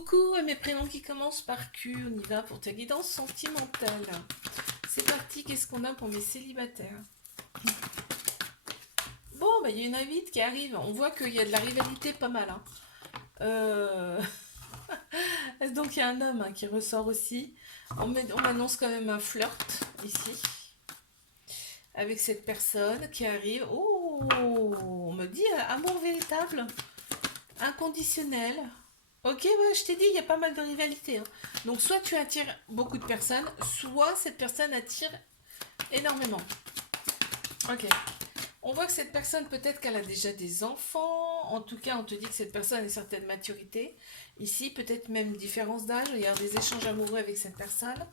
Coucou à mes prénoms qui commencent par Q, on y va pour ta guidance sentimentale. C'est parti, qu'est-ce qu'on a pour mes célibataires? Bon, bah, il y a une invite qui arrive, on voit qu'il y a de la rivalité pas mal. Hein. Euh, Donc il y a un homme qui ressort aussi. On m'annonce quand même un flirt ici, avec cette personne qui arrive. Oh, on me dit amour véritable, inconditionnel. Ok, ouais, je t'ai dit, il y a pas mal de rivalité. Hein. Donc, soit tu attires beaucoup de personnes, soit cette personne attire énormément. Ok. On voit que cette personne, peut-être qu'elle a déjà des enfants. En tout cas, on te dit que cette personne a une certaine maturité. Ici, peut-être même différence d'âge. Il y a des échanges amoureux avec cette personne.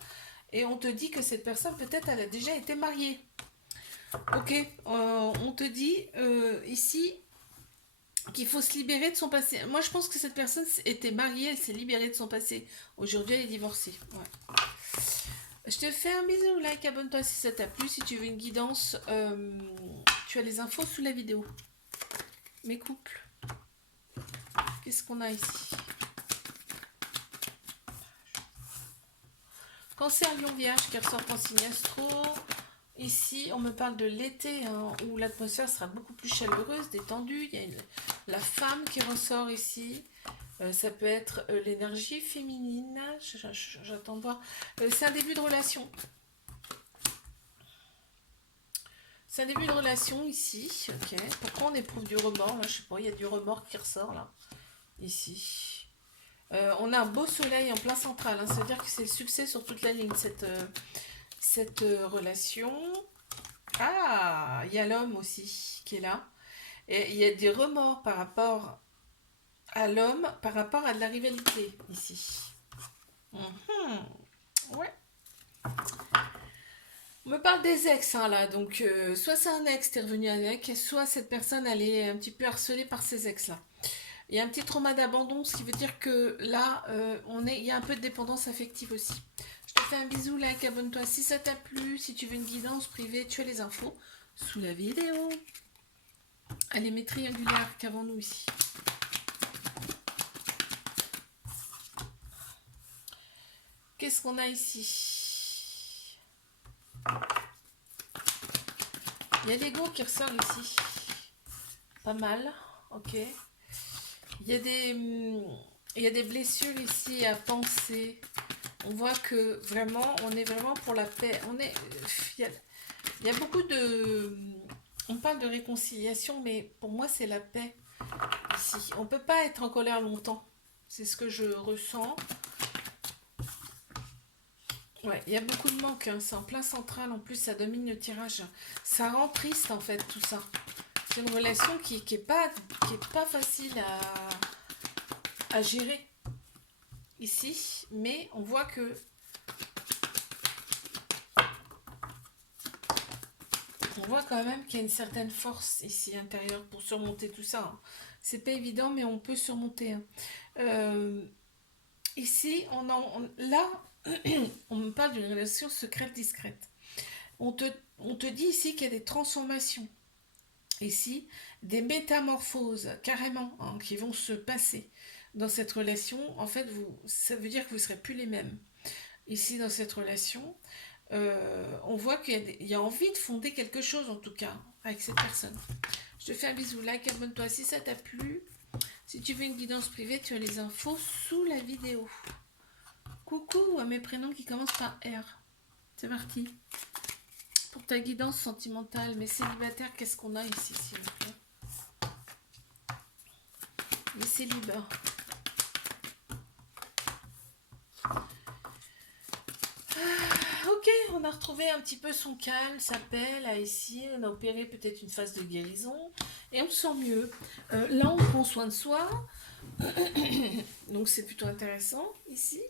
Et on te dit que cette personne, peut-être, elle a déjà été mariée. Ok. On te dit ici qu'il faut se libérer de son passé. Moi, je pense que cette personne était mariée, elle s'est libérée de son passé. Aujourd'hui, elle est divorcée. Ouais. Je te fais un bisou, like, abonne-toi si ça t'a plu. Si tu veux une guidance, tu as les infos sous la vidéo. Mes couples. Qu'est-ce qu'on a ici? Cancer, Lion, Vierge qui ressort en signe astro. Ici, on me parle de l'été hein, où l'atmosphère sera beaucoup plus chaleureuse, détendue. Il y a la femme qui ressort ici. Ça peut être l'énergie féminine. J'attends de voir. C'est un début de relation. C'est un début de relation ici. Ok. Pourquoi on éprouve du remords là? Je sais pas. Il y a du remords qui ressort là. Ici. On a un beau soleil en plein central. Hein, c'est-à-dire que c'est le succès sur toute la ligne cette relation. Ah, il y a l'homme aussi qui est là. Et il y a des remords par rapport à l'homme, par rapport à de la rivalité ici. Ouais. On me parle des ex hein, là, donc soit c'est un ex, t'es revenu avec, soit cette personne elle est un petit peu harcelée par ses ex là. Il y a un petit trauma d'abandon, ce qui veut dire que là, il y a un peu de dépendance affective aussi. Je te fais un bisou, like, abonne-toi si ça t'a plu. Si tu veux une guidance privée, tu as les infos sous la vidéo. Allez, mes triangulaires, qu'avons-nous ici? Qu'est-ce qu'on a ici? Il y a l'ego qui ressort ici. Pas mal, ok. Il y a des blessures ici à penser. On voit que vraiment, on est vraiment pour la paix. Il y a beaucoup de... On parle de réconciliation, mais pour moi, c'est la paix ici. On ne peut pas être en colère longtemps. C'est ce que je ressens. Ouais, il y a beaucoup de manque. Hein. C'est en plein central. En plus, ça domine le tirage. Ça rend triste, en fait, tout ça. C'est une relation qui est pas facile à gérer ici. Mais on voit que on voit quand même qu'il y a une certaine force ici intérieure pour surmonter tout ça. Hein. C'est pas évident, mais on peut surmonter. Hein. Ici, là, on me parle d'une relation secrète discrète. On te dit ici qu'il y a des transformations. Ici, des métamorphoses carrément hein, qui vont se passer dans cette relation. En fait, ça veut dire que vous ne serez plus les mêmes. Ici, dans cette relation, on voit qu'il y a envie de fonder quelque chose en tout cas avec cette personne. Je te fais un bisou, like, abonne-toi si ça t'a plu. Si tu veux une guidance privée, tu as les infos sous la vidéo. Coucou à mes prénoms qui commencent par R. C'est parti. Pour ta guidance sentimentale, mes célibataires, qu'est-ce qu'on a ici s'il vous plaît? Les célibats. Ok, on a retrouvé un petit peu son calme, sa paix, là ici, on a opéré peut-être une phase de guérison, et on se sent mieux. Là, on prend soin de soi, donc c'est plutôt intéressant, ici.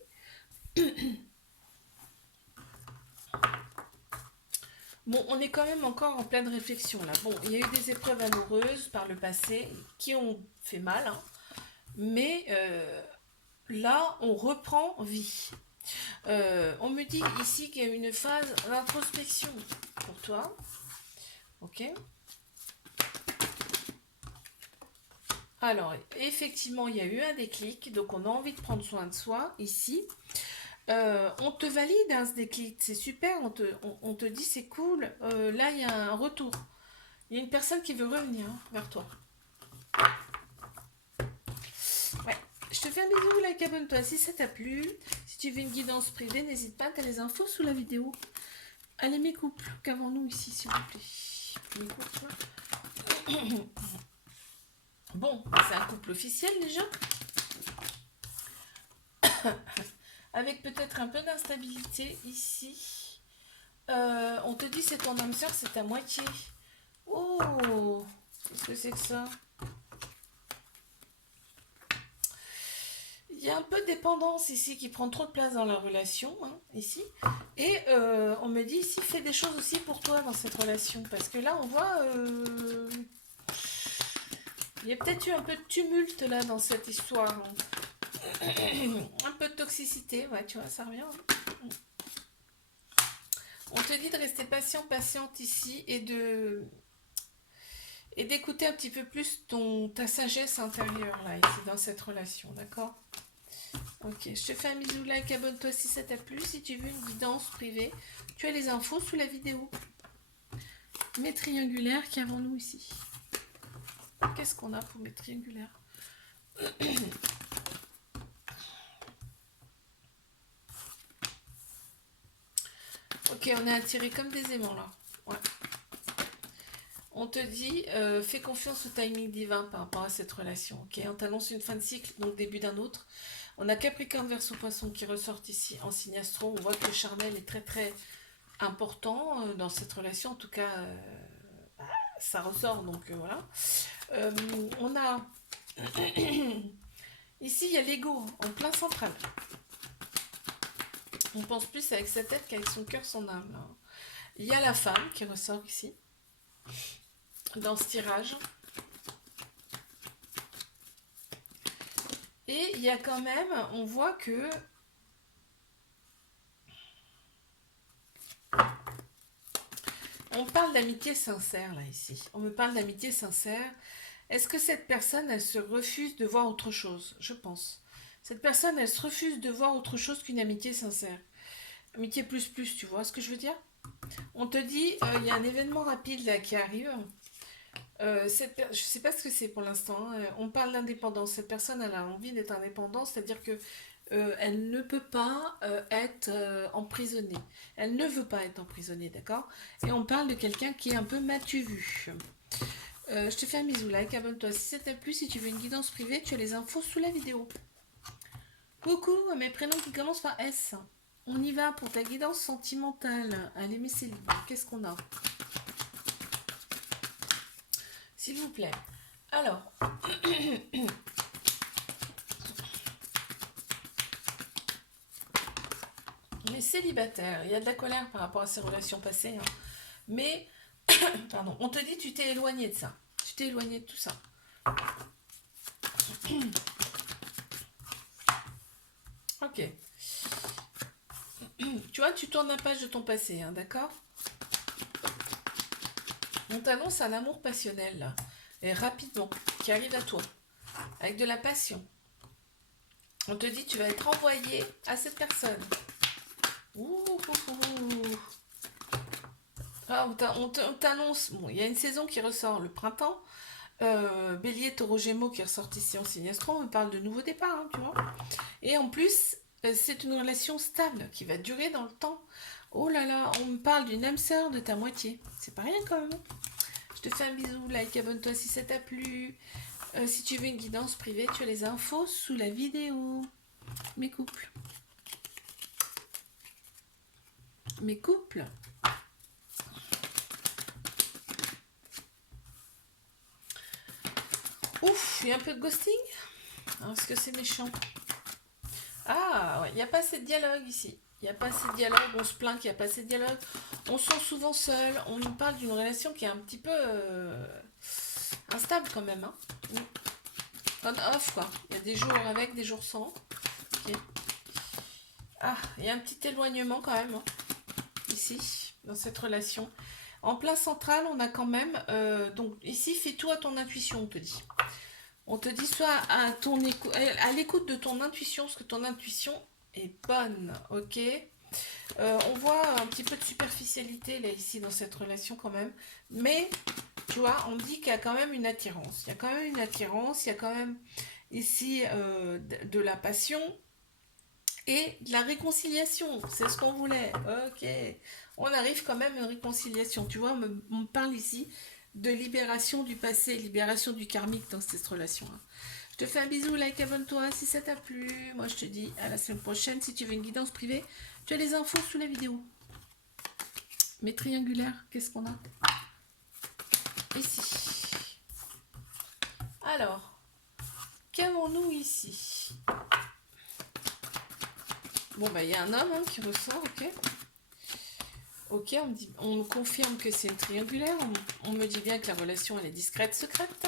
Bon, on est quand même encore en pleine réflexion, là. Bon, il y a eu des épreuves amoureuses par le passé qui ont fait mal, hein, mais là, on reprend vie. On me dit ici qu'il y a une phase d'introspection pour toi. Ok. Alors, effectivement, il y a eu un déclic, donc on a envie de prendre soin de soi ici. On te valide hein, ce déclic, c'est super, on te dit c'est cool. Là, il y a un retour. Il y a une personne qui veut revenir hein, vers toi. Ouais. Je te fais un bisou, like, abonne-toi si ça t'a plu. Si tu veux une guidance privée, n'hésite pas, t'as les infos sous la vidéo. Allez, mes couples, qu'avons-nous ici, s'il vous plaît? Mes couples. Bon, c'est un couple officiel déjà. Avec peut-être un peu d'instabilité ici. On te dit c'est ton âme sœur, c'est ta moitié. Oh, qu'est-ce que c'est que ça? Il y a un peu de dépendance ici qui prend trop de place dans la relation, hein, ici. Et on me dit ici, fais des choses aussi pour toi dans cette relation. Parce que là, on voit... il y a peut-être eu un peu de tumulte là dans cette histoire. Hein. Un peu de toxicité, ouais, tu vois, ça revient. On te dit de rester patient, patiente ici et d'écouter un petit peu plus ta sagesse intérieure là, ici, dans cette relation, d'accord? Ok, je te fais un bisou, like, abonne-toi si ça t'a plu. Si tu veux une guidance privée, tu as les infos sous la vidéo. Mes triangulaires, qu'avons-nous ici? Qu'est-ce qu'on a pour mes triangulaires? Ok, on est attiré comme des aimants là. Ouais. On te dit, fais confiance au timing divin par rapport à cette relation. Ok, on t'annonce une fin de cycle, donc début d'un autre. On a Capricorne Verseau Poisson qui ressortent ici en signe astro. On voit que le charnel est très très important dans cette relation. En tout cas, ça ressort, donc voilà. On a ici, il y a l'ego en plein central. On pense plus avec sa tête qu'avec son cœur, son âme. Là. Il y a la femme qui ressort ici dans ce tirage. Et il y a quand même, on voit que on parle d'amitié sincère là ici. On me parle d'amitié sincère. Est-ce que cette personne, elle se refuse de voir autre chose? Je pense. Cette personne, elle se refuse de voir autre chose qu'une amitié sincère. Amitié plus plus, tu vois ce que je veux dire? On te dit, il y a un événement rapide là qui arrive. Je ne sais pas ce que c'est pour l'instant. Hein. On parle d'indépendance. Cette personne, elle a envie d'être indépendante, c'est-à-dire que elle ne peut pas être emprisonnée. Elle ne veut pas être emprisonnée, d'accord? Et on parle de quelqu'un qui est un peu m'as-tu vu. Je te fais un bisou, like, abonne-toi si ça t'a plu. Si tu veux une guidance privée, tu as les infos sous la vidéo. Coucou, mes prénoms qui commencent par S. On y va pour ta guidance sentimentale. Allez, mais c'est libre. Qu'est-ce qu'on a? S'il vous plaît. Alors, les célibataires, il y a de la colère par rapport à ces relations passées. Hein. Mais, pardon, on te dit tu t'es éloigné de ça. Tu t'es éloigné de tout ça. Ok. Tu vois, tu tournes la page de ton passé, hein, d'accord? On t'annonce un amour passionnel, là, et rapidement, qui arrive à toi, avec de la passion. On te dit tu vas être envoyé à cette personne. Ouh, ouh, ouh. Ah, on t'annonce, bon, il y a une saison qui ressort, le printemps. Bélier, Taureau, Gémeaux qui ressort ici en signe astro, on me parle de nouveau départ, hein, tu vois. Et en plus, c'est une relation stable qui va durer dans le temps. Oh là là, on me parle d'une âme sœur de ta moitié. C'est pas rien quand même. Je te fais un bisou, like, abonne-toi si ça t'a plu. Si tu veux une guidance privée, tu as les infos sous la vidéo. Mes couples. Mes couples. Ouf, il y a un peu de ghosting. Est-ce que c'est méchant? Ah, ouais, il n'y a pas assez de dialogue ici. Il n'y a pas assez de dialogue, on se plaint qu'il n'y a pas assez de dialogue. On se sent souvent seul. On nous parle d'une relation qui est un petit peu instable quand même. Hein. On-off, quoi. Il y a des jours avec, des jours sans. Okay. Ah, il y a un petit éloignement quand même. Hein, ici, dans cette relation. En plein central, on a quand même... donc ici, fais tout à ton intuition, on te dit. On te dit soit à l'écoute de ton intuition, parce que ton intuition est bonne, ok. On voit un petit peu de superficialité là ici dans cette relation quand même, mais tu vois, on dit qu'il y a quand même une attirance. Il y a quand même une attirance, il y a quand même ici de la passion et de la réconciliation. C'est ce qu'on voulait, ok. On arrive quand même à une réconciliation. Tu vois, on me parle ici de libération du passé, libération du karmique dans cette relation, hein. Je te fais un bisou, like, abonne-toi si ça t'a plu. Moi, je te dis à la semaine prochaine. Si tu veux une guidance privée, tu as les infos sous la vidéo. Mes triangulaires, qu'est-ce qu'on a ici? Alors, qu'avons-nous ici? Bon, bah, il y a un homme hein, qui ressort, ok. Ok, on me confirme que c'est une triangulaire. On me dit bien que la relation, elle est discrète, secrète.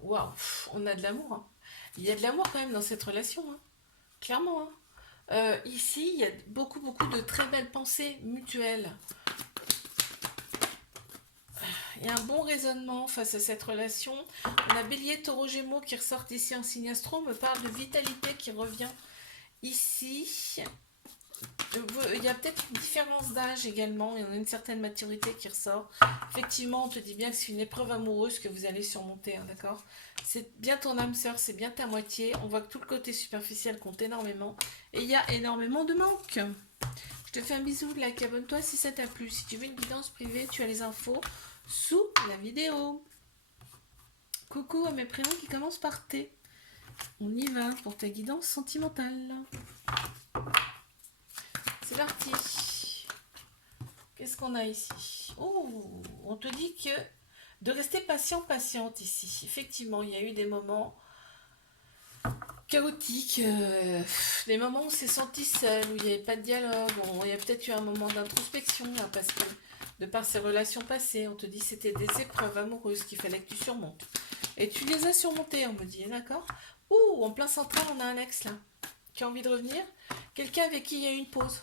Waouh, on a de l'amour, hein. Il y a de l'amour quand même dans cette relation, hein. Clairement, hein. Ici, il y a beaucoup, beaucoup de très belles pensées mutuelles. Il y a un bon raisonnement face à cette relation. On a Bélier, Taureau, Gémeaux qui ressortent ici en signe astro. On me parle de vitalité qui revient ici. Il y a peut-être une différence d'âge également. Il y en a une certaine maturité qui ressort. Effectivement, on te dit bien que c'est une épreuve amoureuse que vous allez surmonter, hein, d'accord? C'est bien ton âme sœur, c'est bien ta moitié. On voit que tout le côté superficiel compte énormément. Et il y a énormément de manque. Je te fais un bisou, like, abonne-toi si ça t'a plu. Si tu veux une guidance privée, tu as les infos sous la vidéo. Coucou à mes prénoms qui commencent par T. On y va pour ta guidance sentimentale. C'est parti. Qu'est-ce qu'on a ici? Oh, on te dit que de rester patiente ici. Effectivement, il y a eu des moments chaotiques, des moments où on s'est senti seul, où il n'y avait pas de dialogue. Bon, il y a peut-être eu un moment d'introspection, là, parce que de par ces relations passées, on te dit que c'était des épreuves amoureuses qu'il fallait que tu surmontes. Et tu les as surmontées, on me dit, d'accord? Ouh, en plein central, on a un ex, là, qui a envie de revenir. Quelqu'un avec qui il y a eu une pause.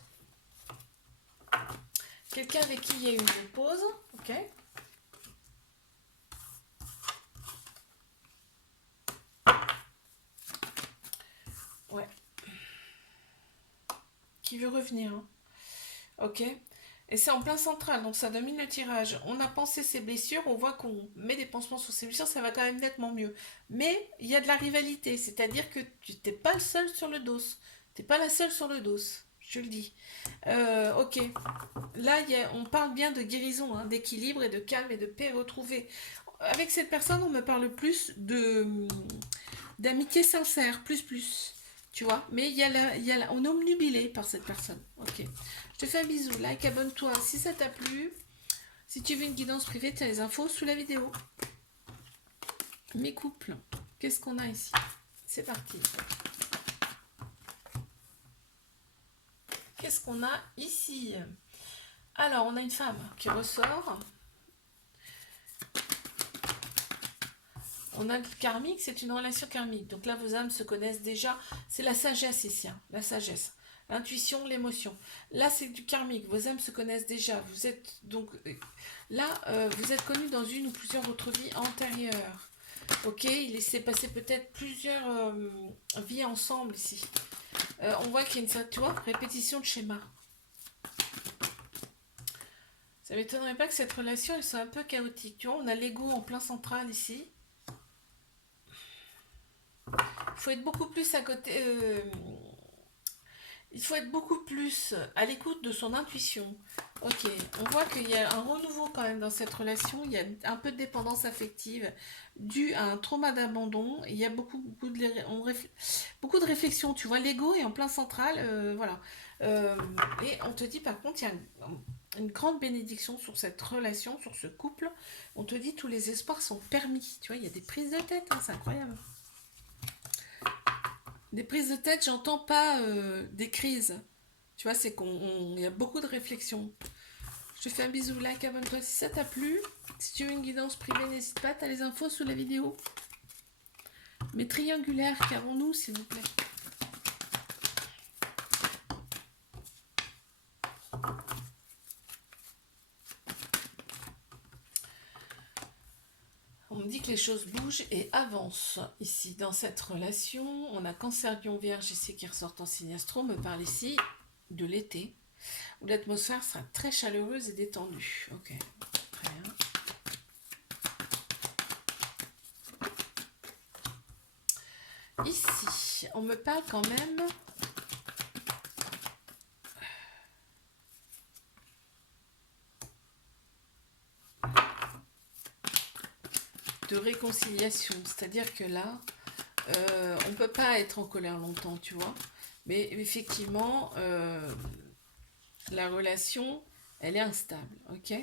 Quelqu'un avec qui il y a eu une pause, ok. Ouais. Qui veut revenir, hein. Ok. Et c'est en plein central, donc ça domine le tirage. On a pensé ses blessures, on voit qu'on met des pansements sur ses blessures, ça va quand même nettement mieux. Mais il y a de la rivalité, c'est-à-dire que tu n'es pas le seul sur le dos. Tu n'es pas la seule sur le dos, je le dis. Ok. Là, on parle bien de guérison, hein, d'équilibre et de calme et de paix retrouvée. Avec cette personne, on me parle plus d'amitié sincère, plus. Tu vois, mais on est omnubilé par cette personne. Ok. Je te fais un bisou, like, abonne-toi si ça t'a plu. Si tu veux une guidance privée, tu as les infos sous la vidéo. Mes couples, qu'est-ce qu'on a ici? C'est parti. Qu'est-ce qu'on a ici? Alors, on a une femme qui ressort. On a le karmique, c'est une relation karmique. Donc là, vos âmes se connaissent déjà. C'est la sagesse ici, hein, la sagesse. L'intuition, l'émotion. Là, c'est du karmique. Vos âmes se connaissent déjà. Vous êtes donc là, vous êtes connus dans une ou plusieurs autres vies antérieures. Ok, il s'est passé peut-être plusieurs vies ensemble ici. On voit qu'il y a une, tu vois, répétition de schéma. Ça m'étonnerait pas que cette relation elle soit un peu chaotique. Tu vois, on a l'ego en plein central ici. Il faut être beaucoup plus à côté. Il faut être beaucoup plus à l'écoute de son intuition. Ok, on voit qu'il y a un renouveau quand même dans cette relation. Il y a un peu de dépendance affective due à un trauma d'abandon. Il y a beaucoup de réflexion. Tu vois, l'ego est en plein central. Voilà. Et on te dit par contre, il y a une grande bénédiction sur cette relation, sur ce couple. On te dit tous les espoirs sont permis. Tu vois, il y a des prises de tête. Hein, c'est incroyable. Des prises de tête, j'entends pas des crises. Tu vois, c'est qu'il y a beaucoup de réflexion. Je te fais un bisou, like, abonne-toi si ça t'a plu. Si tu veux une guidance privée, n'hésite pas, t'as les infos sous la vidéo. Mes triangulaires, qu'avons-nous, s'il vous plaît? On me dit que les choses bougent et avancent ici dans cette relation. On a Cancer, Lion, Vierge ici qui ressortent en signe astro. On me parle ici de l'été où l'atmosphère sera très chaleureuse et détendue. Ok, très bien. Ici, on me parle quand même de réconciliation. C'est-à-dire que là, on ne peut pas être en colère longtemps, tu vois. Mais effectivement, la relation, elle est instable, ok.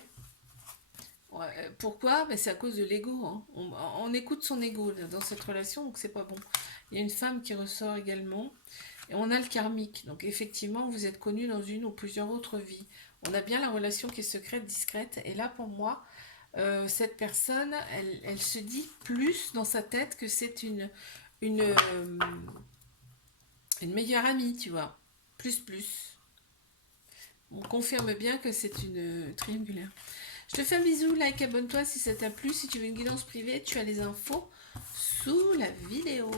Ouais, pourquoi? Ben, c'est à cause de l'ego, hein. On écoute son ego là, dans cette relation, donc c'est pas bon. Il y a une femme qui ressort également. Et on a le karmique. Donc effectivement, vous êtes connus dans une ou plusieurs autres vies. On a bien la relation qui est secrète, discrète. Et là, pour moi, cette personne, elle se dit plus dans sa tête que c'est une, euh, une meilleure amie, tu vois. Plus, plus. On confirme bien que c'est une triangulaire. Je te fais un bisou, like, abonne-toi si ça t'a plu. Si tu veux une guidance privée, tu as les infos sous la vidéo.